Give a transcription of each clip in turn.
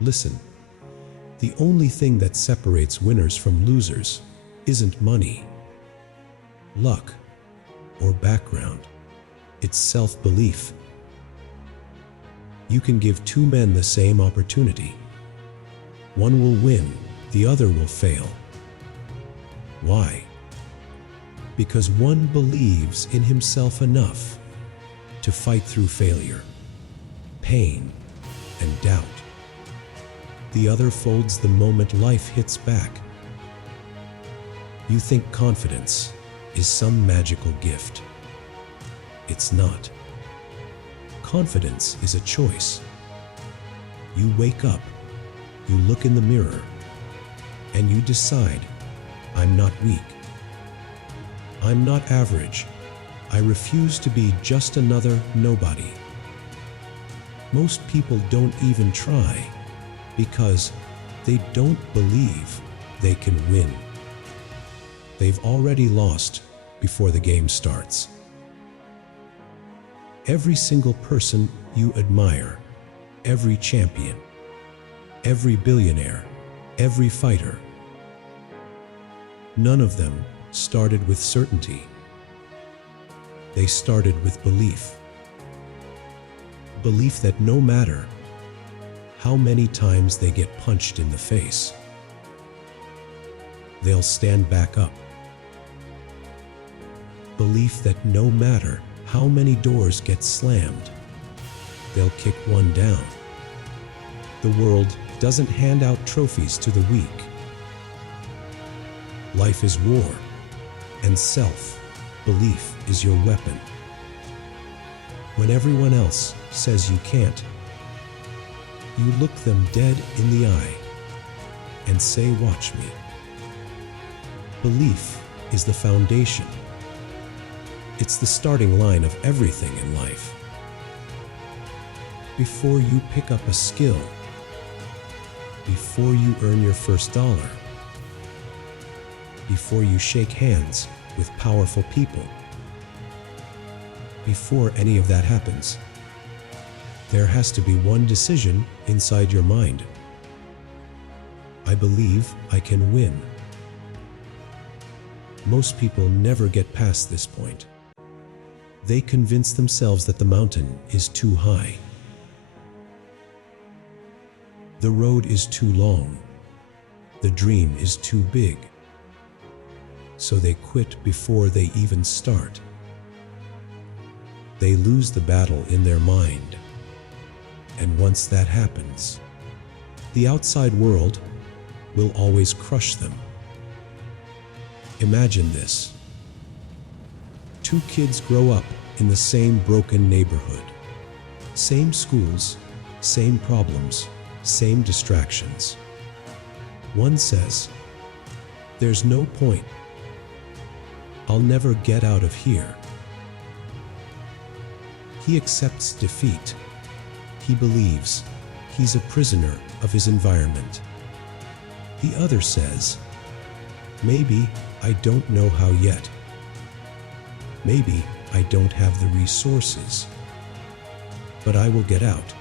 Listen, the only thing that separates winners from losers isn't money, luck, or background. It's self-belief. You can give two men the same opportunity. One will win, the other will fail. Why? Because one believes in himself enough to fight through failure, pain, and doubt. The other folds the moment life hits back. You think confidence is some magical gift. It's not. Confidence is a choice. You wake up, you look in the mirror, and you decide, I'm not weak. I'm not average. I refuse to be just another nobody. Most people don't even try because they don't believe they can win. They've already lost before the game starts. Every single person you admire, every champion, every billionaire, every fighter, none of them started with certainty. They started with belief. Belief that no matter how many times they get punched in the face, they'll stand back up. Belief that no matter how many doors get slammed, they'll kick one down. The world doesn't hand out trophies to the weak. Life is war, and self-belief is your weapon. When everyone else says you can't, you look them dead in the eye and say, watch me. Belief is the foundation. It's the starting line of everything in life. Before you pick up a skill, before you earn your first dollar, before you shake hands with powerful people, before any of that happens, there has to be one decision inside your mind. I believe I can win. Most people never get past this point. They convince themselves that the mountain is too high. The road is too long. The dream is too big. So they quit before they even start. They lose the battle in their mind. And once that happens, the outside world will always crush them. Imagine this. Two kids grow up in the same broken neighborhood. Same schools, same problems, same distractions. One says, "There's no point. I'll never get out of here." He accepts defeat. He believes he's a prisoner of his environment. The other says, "Maybe I don't know how yet. Maybe I don't have the resources. But I will get out.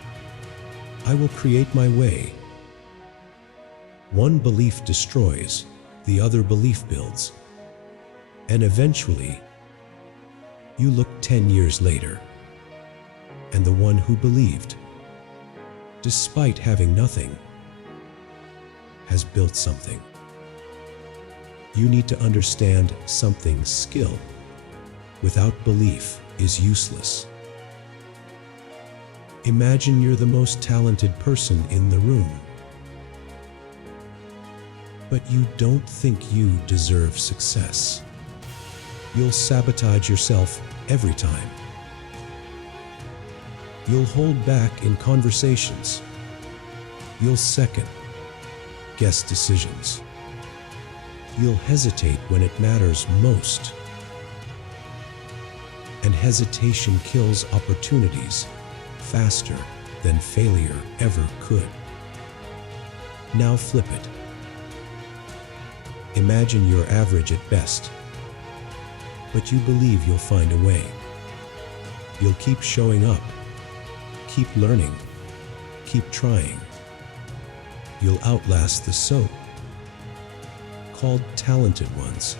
I will create my way." One belief destroys, the other belief builds. And eventually, you look 10 years later, and the one who believed, despite having nothing, has built something. You need to understand something: skill without belief is useless. Imagine you're the most talented person in the room, but you don't think you deserve success. You'll sabotage yourself every time. You'll hold back in conversations. You'll second-guess decisions. You'll hesitate when it matters most. And hesitation kills opportunities faster than failure ever could. Now flip it. Imagine you're average at best, but you believe you'll find a way. You'll keep showing up, keep learning, keep trying. you'll outlast the so called talented ones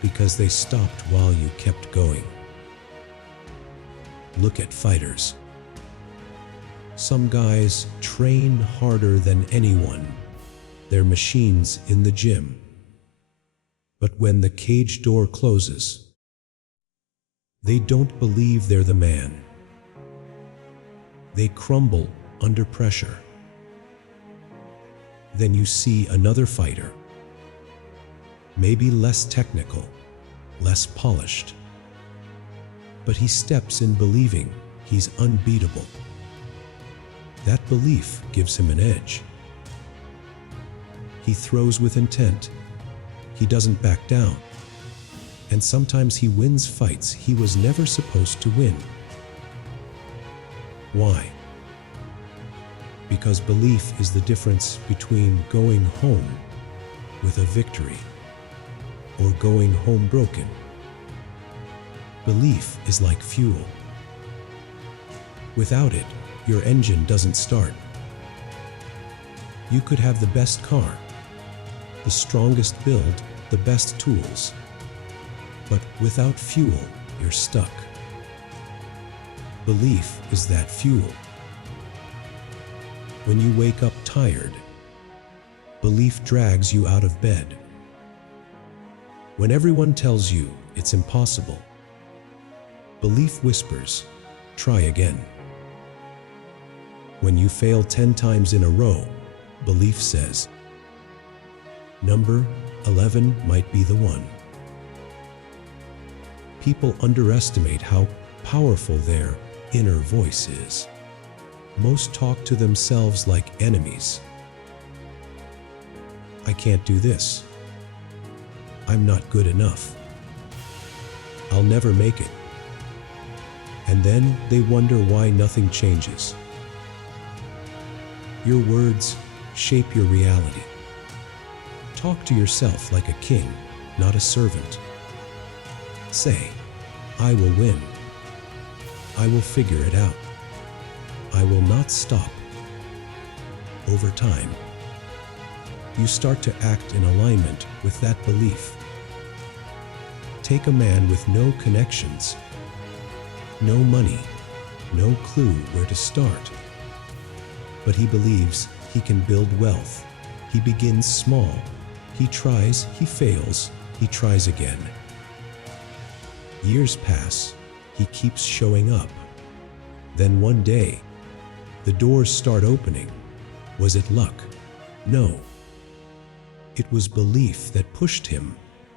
because they stopped while you kept going. Look at fighters. Some guys train harder than anyone. They're machines in the gym. But when the cage door closes, they don't believe they're the man. They crumble under pressure. Then you see another fighter, maybe less technical, less polished, but he steps in believing he's unbeatable. That belief gives him an edge. He throws with intent. He doesn't back down. And sometimes he wins fights he was never supposed to win. Why? Because belief is the difference between going home with a victory or going home broken. Belief is like fuel. Without it, your engine doesn't start. You could have the best car, the strongest build, the best tools, but without fuel, you're stuck. Belief is that fuel. When you wake up tired, belief drags you out of bed. When everyone tells you it's impossible, belief whispers, try again. When you fail 10 times in a row, belief says, number 11 might be the one. People underestimate how powerful their inner voice is. Most talk to themselves like enemies. I can't do this. I'm not good enough. I'll never make it. And then they wonder why nothing changes. Your words shape your reality. Talk to yourself like a king, not a servant. Say, I will win. I will figure it out. I will not stop. Over time, you start to act in alignment with that belief. Take a man with no connections, no money, no clue where to start. But he believes he can build wealth. He begins small. He tries, he fails, he tries again. Years pass. He keeps showing up. Then one day, the doors start opening. Was it luck? No. It was belief that pushed him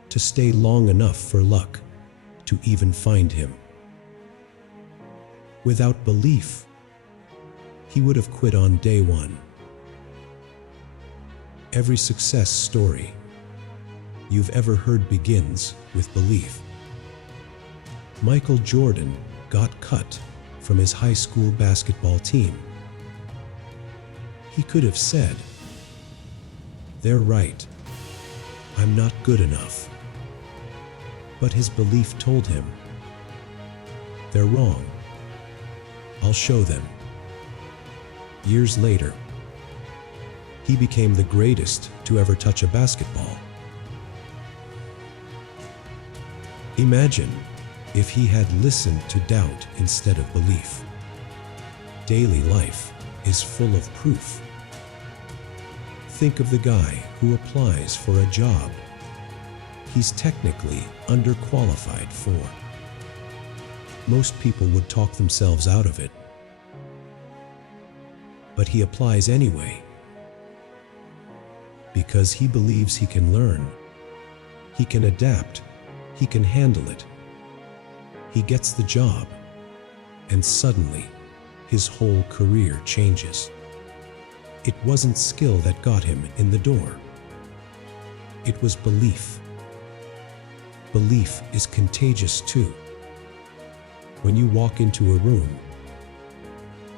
to stay long enough for luck to even find him. Without belief, he would have quit on day one. Every success story you've ever heard begins with belief. Michael Jordan got cut from his high school basketball team. He could have said, "They're right. I'm not good enough." But his belief told him, "They're wrong. I'll show them." Years later, he became the greatest to ever touch a basketball. Imagine if he had listened to doubt instead of belief. Daily life is full of proof. Think of the guy who applies for a job he's technically underqualified for. Most people would talk themselves out of it. But he applies anyway because he believes he can learn, he can adapt, he can handle it. He gets the job, and suddenly, his whole career changes. It wasn't skill that got him in the door. It was belief. Belief is contagious too. When you walk into a room,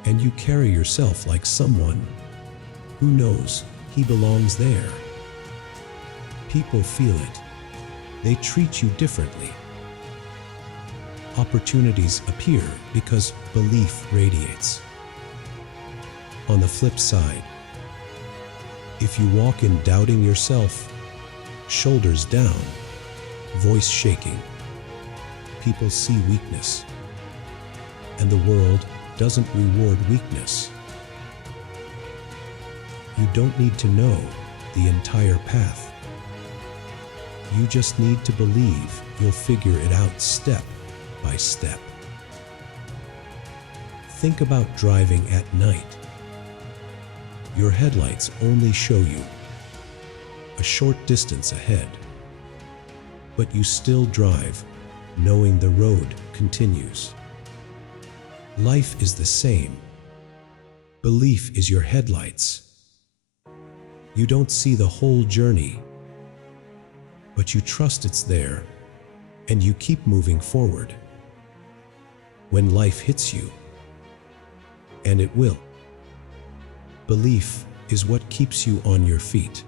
and you carry yourself like someone who knows he belongs there, people feel it. They treat you differently. Opportunities appear because belief radiates. On the flip side, If you walk in doubting yourself, shoulders down, voice shaking, people see weakness, and the world doesn't reward weakness. You don't need to know the entire path. You just need to believe you'll figure it out step by step. Think about driving at night. Your headlights only show you a short distance ahead, but you still drive knowing the road continues. Life is the same. Belief is your headlights. You don't see the whole journey, but you trust it's there, and you keep moving forward. When life hits you, and it will, belief is what keeps you on your feet.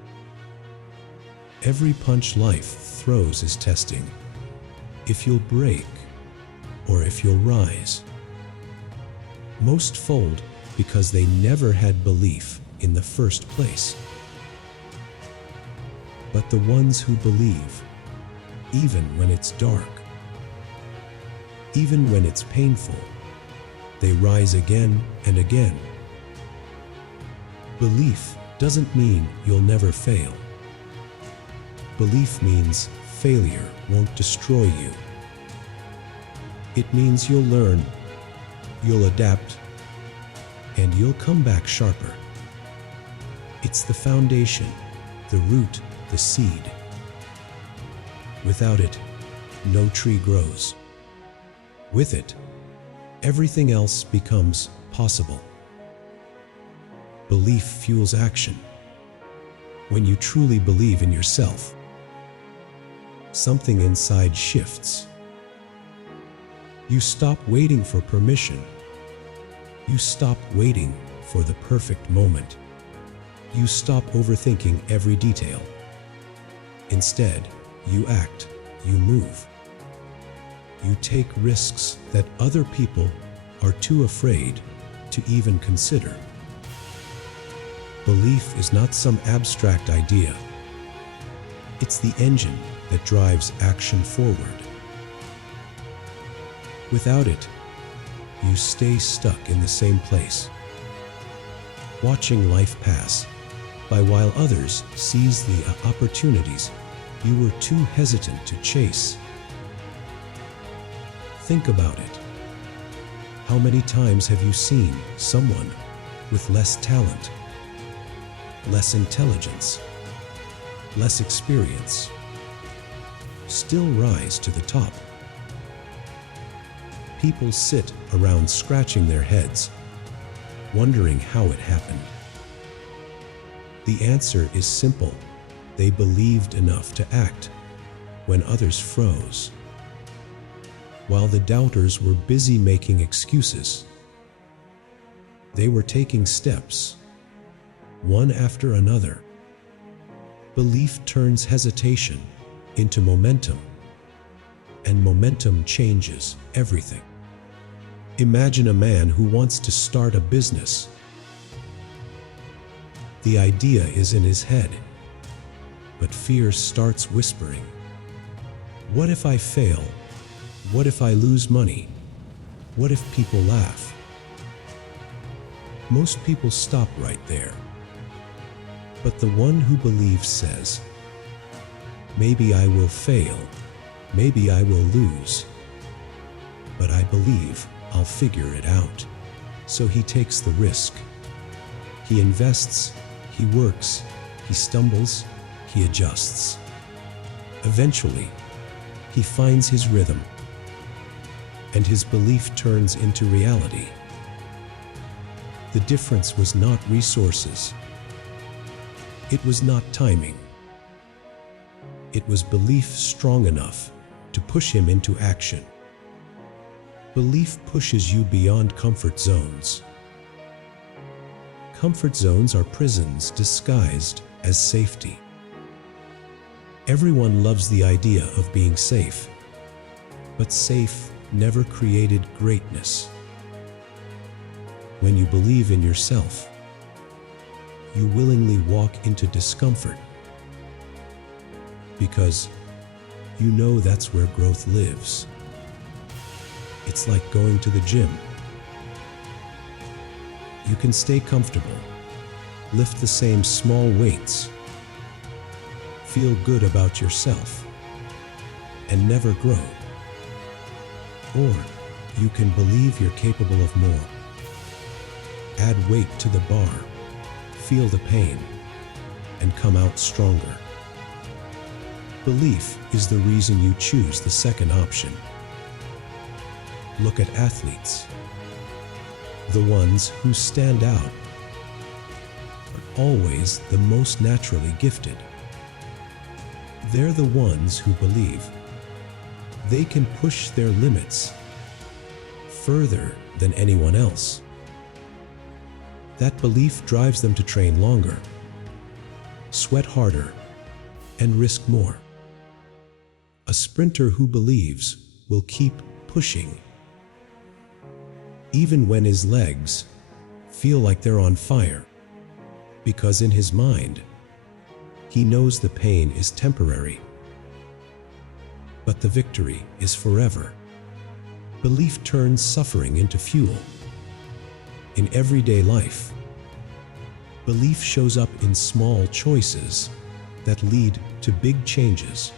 Every punch life throws is testing if you'll break or if you'll rise. Most fold because they never had belief in the first place. But the ones who believe, even when it's dark, even when it's painful, they rise again and again. Belief doesn't mean you'll never fail. Belief means failure won't destroy you. It means you'll learn, you'll adapt, and you'll come back sharper. It's the foundation, the root, the seed. Without it, no tree grows. With it, everything else becomes possible. Belief fuels action. When you truly believe in yourself, something inside shifts. You stop waiting for permission. You stop waiting for the perfect moment. You stop overthinking every detail. Instead, you act, you move. You take risks that other people are too afraid to even consider. Belief is not some abstract idea. It's the engine that drives action forward. Without it, you stay stuck in the same place, watching life pass by while others seize the opportunities you were too hesitant to chase. Think about it. How many times have you seen someone with less talent, less intelligence, less experience, still rise to the top? People sit around scratching their heads, wondering how it happened. The answer is simple. They believed enough to act when others froze. While the doubters were busy making excuses, they were taking steps, one after another. Belief turns hesitation into momentum, and momentum changes everything. Imagine a man who wants to start a business. The idea is in his head, but fear starts whispering. What if I fail? What if I lose money? What if people laugh? Most people stop right there. But the one who believes says, maybe I will fail, maybe I will lose, but I believe I'll figure it out. So he takes the risk. He invests, he works, he stumbles, he adjusts. Eventually, he finds his rhythm, and his belief turns into reality. The difference was not resources. It was not timing. It was belief strong enough to push him into action. Belief pushes you beyond comfort zones. Comfort zones are prisons disguised as safety. Everyone loves the idea of being safe, but safe never created greatness. When you believe in yourself, you willingly walk into discomfort because you know that's where growth lives. It's like going to the gym. You can stay comfortable, lift the same small weights, feel good about yourself, and never grow. Or you can believe you're capable of more. Add weight to the bar, feel the pain, and come out stronger. Belief is the reason you choose the second option. Look at athletes. The ones who stand out are always the most naturally gifted. They're the ones who believe they can push their limits further than anyone else. That belief drives them to train longer, sweat harder, and risk more. A sprinter who believes will keep pushing, even when his legs feel like they're on fire, because in his mind, he knows the pain is temporary, but the victory is forever. Belief turns suffering into fuel. In everyday life, belief shows up in small choices that lead to big changes.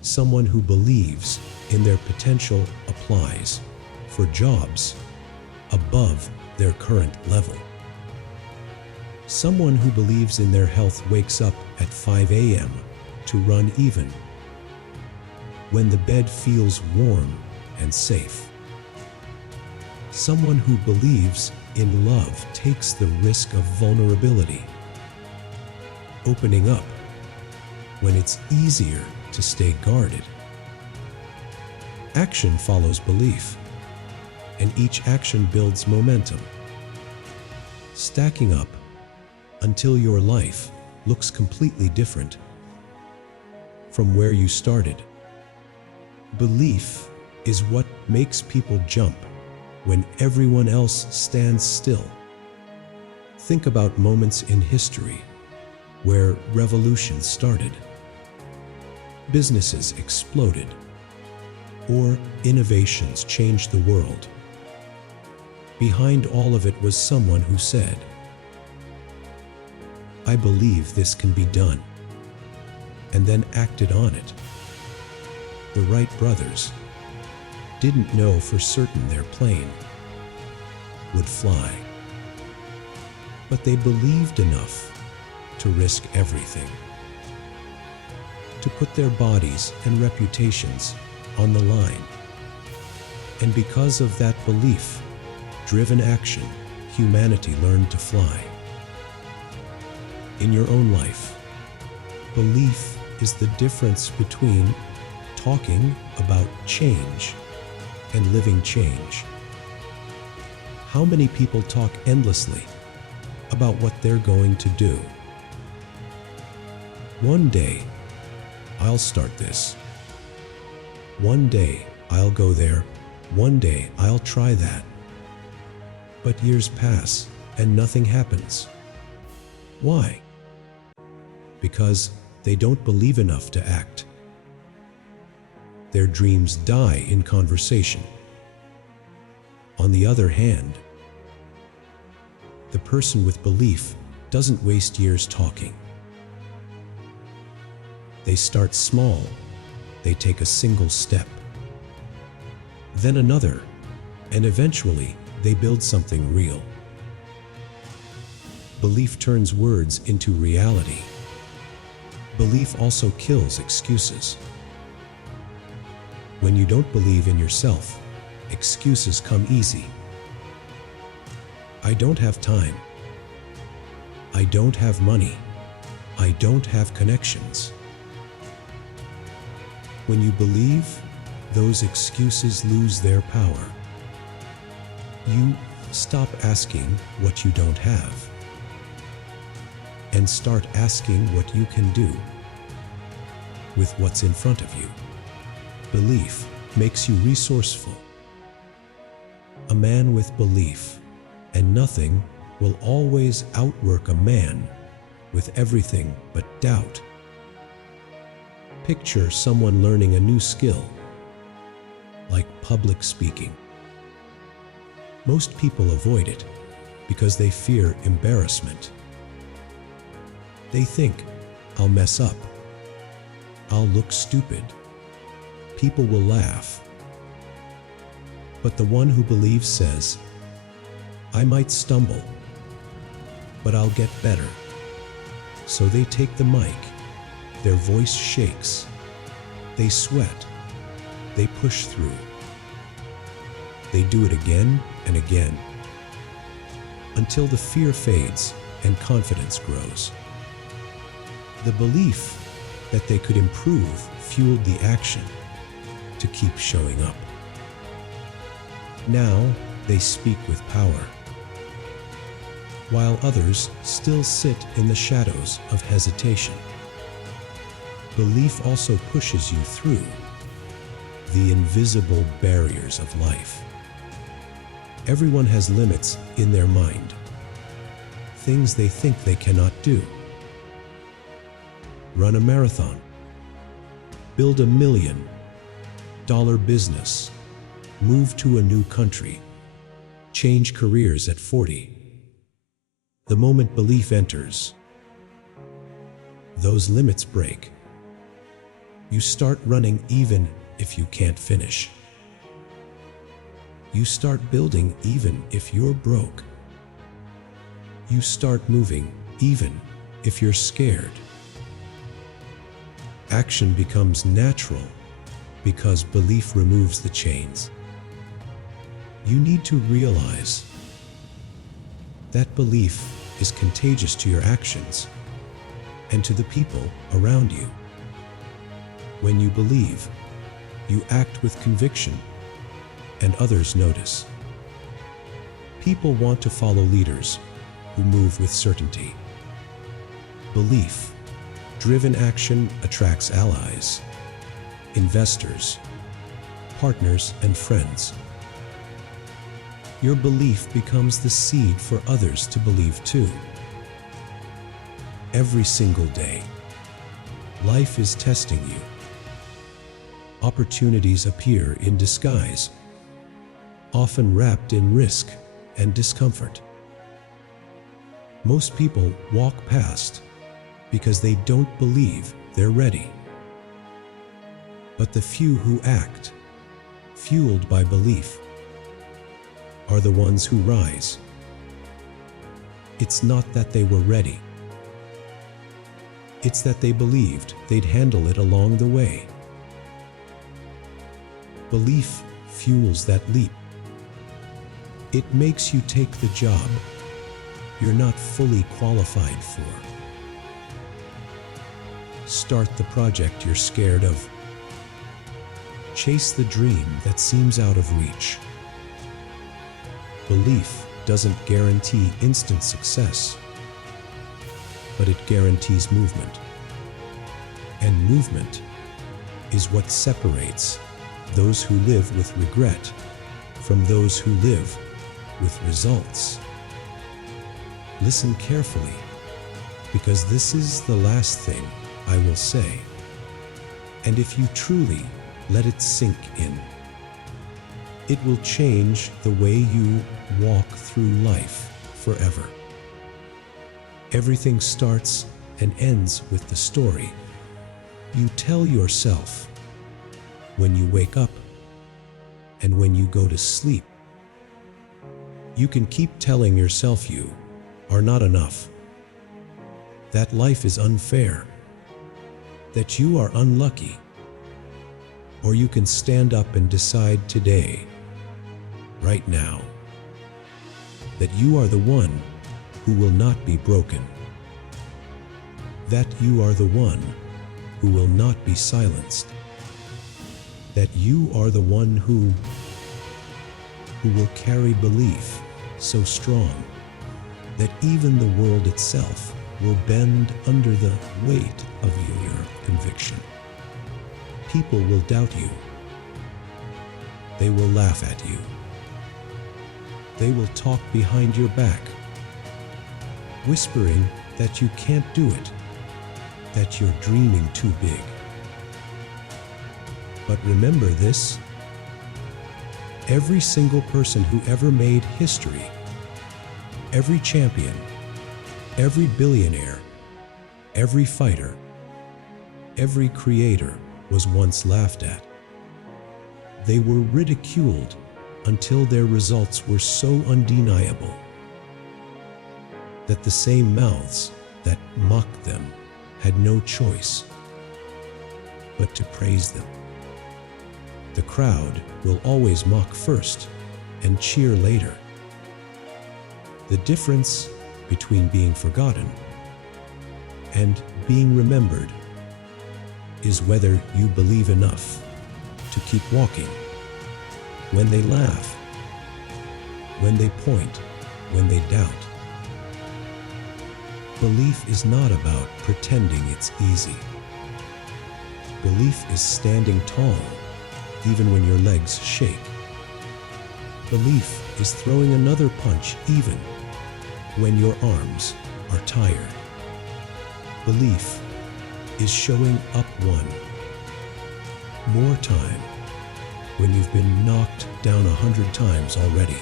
Someone who believes in their potential applies for jobs above their current level. Someone who believes in their health wakes up at 5 a.m. to run even when the bed feels warm and safe. Someone who believes in love takes the risk of vulnerability, opening up when it's easier to stay guarded. Action follows belief, and each action builds momentum, stacking up until your life looks completely different from where you started. Belief is what makes people jump when everyone else stands still. Think about moments in history where revolutions started, businesses exploded, or innovations changed the world. Behind all of it was someone who said, "I believe this can be done," and then acted on it. The Wright brothers didn't know for certain their plane would fly, but they believed enough to risk everything, to put their bodies and reputations on the line. And because of that belief-driven action, humanity learned to fly. In your own life, belief is the difference between talking about change and living change. How many people talk endlessly about what they're going to do? One day, I'll start this. One day, I'll go there. One day, I'll try that. But years pass and nothing happens. Why? Because they don't believe enough to act. Their dreams die in conversation. On the other hand, the person with belief doesn't waste years talking. They start small. They take a single step, then another, and eventually they build something real. Belief turns words into reality. Belief also kills excuses. When you don't believe in yourself, excuses come easy. I don't have time. I don't have money. I don't have connections. When you believe, those excuses lose their power. You stop asking what you don't have and start asking what you can do with what's in front of you. Belief makes you resourceful. A man with belief and nothing will always outwork a man with everything but doubt. Picture someone learning a new skill, like public speaking. Most people avoid it because they fear embarrassment. They think, I'll mess up, I'll look stupid, people will laugh. But the one who believes says, I might stumble, but I'll get better. So they take the mic, their voice shakes, they sweat, they push through. They do it again and again, until the fear fades and confidence grows. The belief that they could improve fueled the action to keep showing up. Now they speak with power, while others still sit in the shadows of hesitation. Belief also pushes you through the invisible barriers of life. Everyone has limits in their mind, things they think they cannot do. Run a marathon, build $1 million business, move to a new country, change careers at 40. The moment belief enters, those limits break. You start running even if you can't finish. You start building even if you're broke. You start moving even if you're scared. Action becomes natural because belief removes the chains. You need to realize that belief is contagious to your actions and to the people around you. When you believe, you act with conviction, and others notice. People want to follow leaders who move with certainty. Belief-driven action attracts allies, investors, partners, and friends. Your belief becomes the seed for others to believe too. Every single day, life is testing you. Opportunities appear in disguise, often wrapped in risk and discomfort. Most people walk past because they don't believe they're ready. But the few who act, fueled by belief, are the ones who rise. It's not that they were ready. It's that they believed they'd handle it along the way. Belief fuels that leap. It makes you take the job you're not fully qualified for. Start the project you're scared of. Chase the dream that seems out of reach. Belief doesn't guarantee instant success, but it guarantees movement. And movement is what separates those who live with regret from those who live with results. Listen carefully, because this is the last thing I will say. And if you truly let it sink in, it will change the way you walk through life forever. Everything starts and ends with the story you tell yourself when you wake up and when you go to sleep. You can keep telling yourself you are not enough, that life is unfair, that you are unlucky. Or you can stand up and decide today, right now, that you are the one who will not be broken, that you are the one who will not be silenced, that you are the one who will carry belief so strong that even the world itself will bend under the weight of your conviction. People will doubt you. They will laugh at you. They will talk behind your back. whispering that you can't do it, that you're dreaming too big. But remember this: every single person who ever made history, every champion, every billionaire, every fighter, every creator was once laughed at. They were ridiculed until their results were so undeniable that the same mouths that mocked them had no choice but to praise them. The crowd will always mock first and cheer later. The difference between being forgotten and being remembered is whether you believe enough to keep walking. When they laugh, when they point, when they doubt. Belief is not about pretending it's easy. Belief is standing tall even when your legs shake. Belief is throwing another punch even when your arms are tired. Belief is showing up one more time when you've been knocked down 100 times already.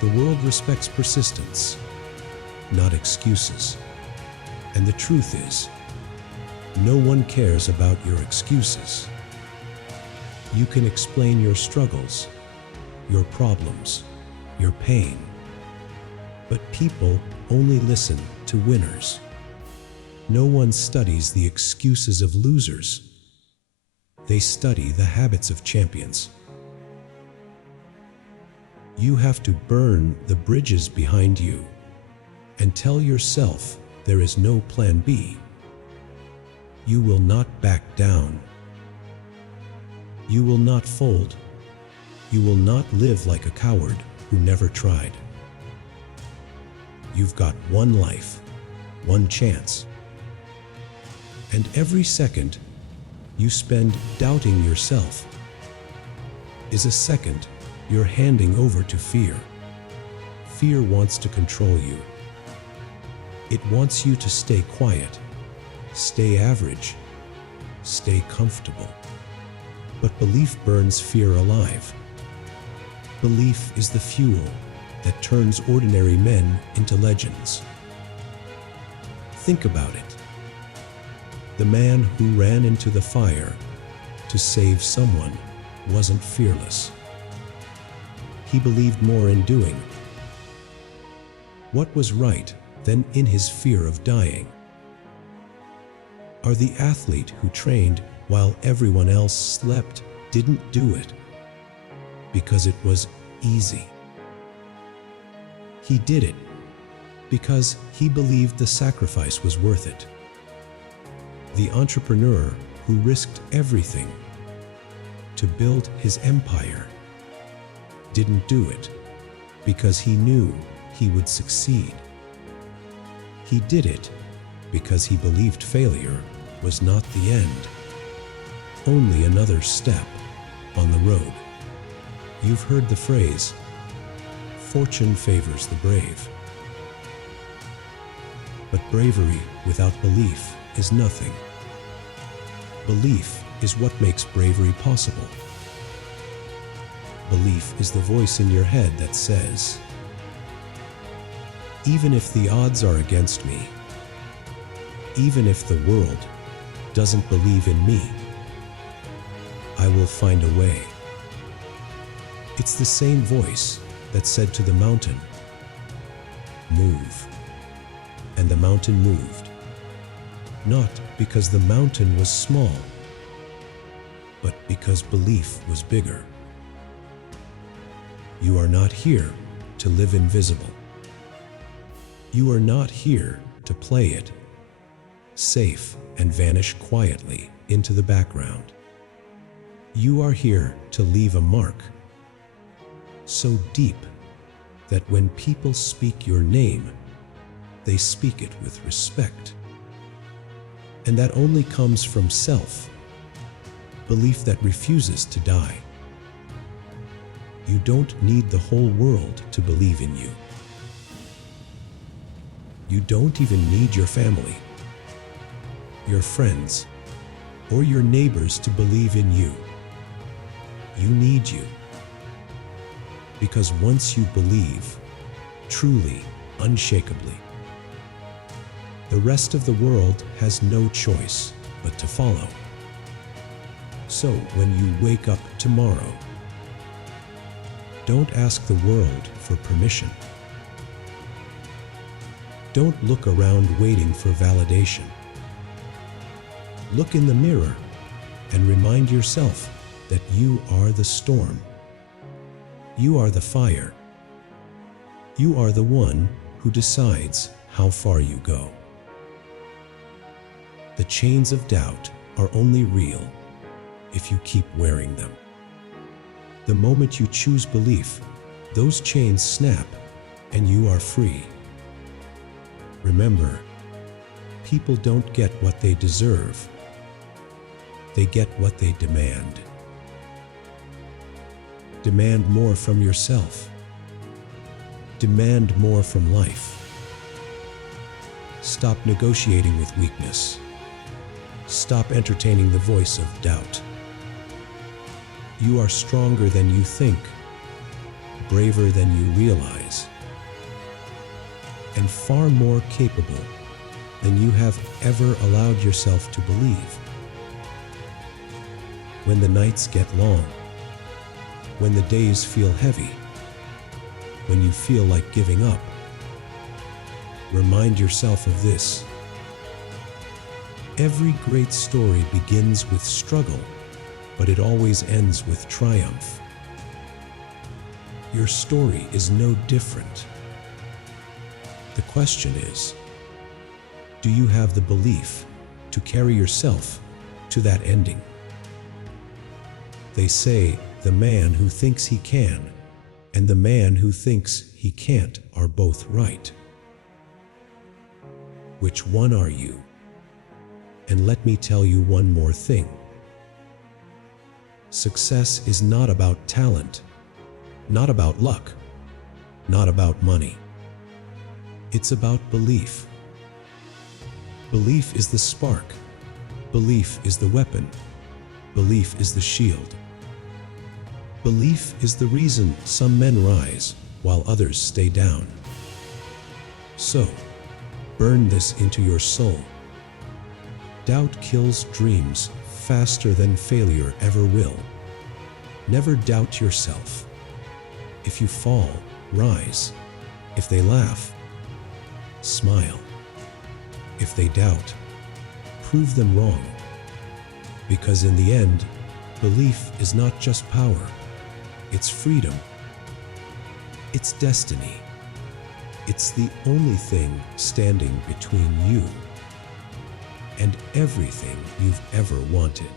The world respects persistence, not excuses. And the truth is, no one cares about your excuses. You can explain your struggles, your problems, your pain, but people only listen to winners. No one studies the excuses of losers. They study the habits of champions. You have to burn the bridges behind you and tell yourself there is no plan B. You will not back down. You will not fold. You will not live like a coward who never tried. You've got one life, one chance. And every second you spend doubting yourself is a second you're handing over to fear. Fear wants to control you. It wants you to stay quiet, stay average, stay comfortable. But belief burns fear alive. Belief is the fuel that turns ordinary men into legends. Think about it. The man who ran into the fire to save someone wasn't fearless. He believed more in doing what was right than in his fear of dying. Or the athlete who trained while everyone else slept didn't do it because it was easy. He did it because he believed the sacrifice was worth it. The entrepreneur who risked everything to build his empire didn't do it because he knew he would succeed. He did it because he believed failure was not the end, only another step on the road. You've heard the phrase, "Fortune favors the brave." But bravery without belief is nothing. Belief is what makes bravery possible. Belief is the voice in your head that says, even if the odds are against me, even if the world doesn't believe in me, I will find a way. It's the same voice that said to the mountain, "Move." And the mountain moved. Not because the mountain was small, but because belief was bigger. You are not here to live invisible. You are not here to play it safe and vanish quietly into the background. You are here to leave a mark so deep that when people speak your name, they speak it with respect. And that only comes from self, belief that refuses to die. You don't need the whole world to believe in you. You don't even need your family, your friends, or your neighbors to believe in you. You need you. Because once you believe, truly, unshakably, the rest of the world has no choice but to follow. So when you wake up tomorrow, don't ask the world for permission. Don't look around waiting for validation. Look in the mirror and remind yourself that you are the storm. You are the fire. You are the one who decides how far you go. The chains of doubt are only real if you keep wearing them. The moment you choose belief, those chains snap and you are free. Remember, people don't get what they deserve. They get what they demand. Demand more from yourself. Demand more from life. Stop negotiating with weakness. Stop entertaining the voice of doubt. You are stronger than you think, braver than you realize, and far more capable than you have ever allowed yourself to believe. When the nights get long, when the days feel heavy, when you feel like giving up, remind yourself of this. Every great story begins with struggle, but it always ends with triumph. Your story is no different. The question is, do you have the belief to carry yourself to that ending? They say the man who thinks he can and the man who thinks he can't are both right. Which one are you? And let me tell you one more thing. Success is not about talent, not about luck, not about money. It's about belief. Belief is the spark. Belief is the weapon. Belief is the shield. Belief is the reason some men rise while others stay down. So, burn this into your soul. Doubt kills dreams faster than failure ever will. Never doubt yourself. If you fall, rise. If they laugh, smile. If they doubt, prove them wrong. Because in the end, belief is not just power. It's freedom. It's destiny. It's the only thing standing between you and everything you've ever wanted.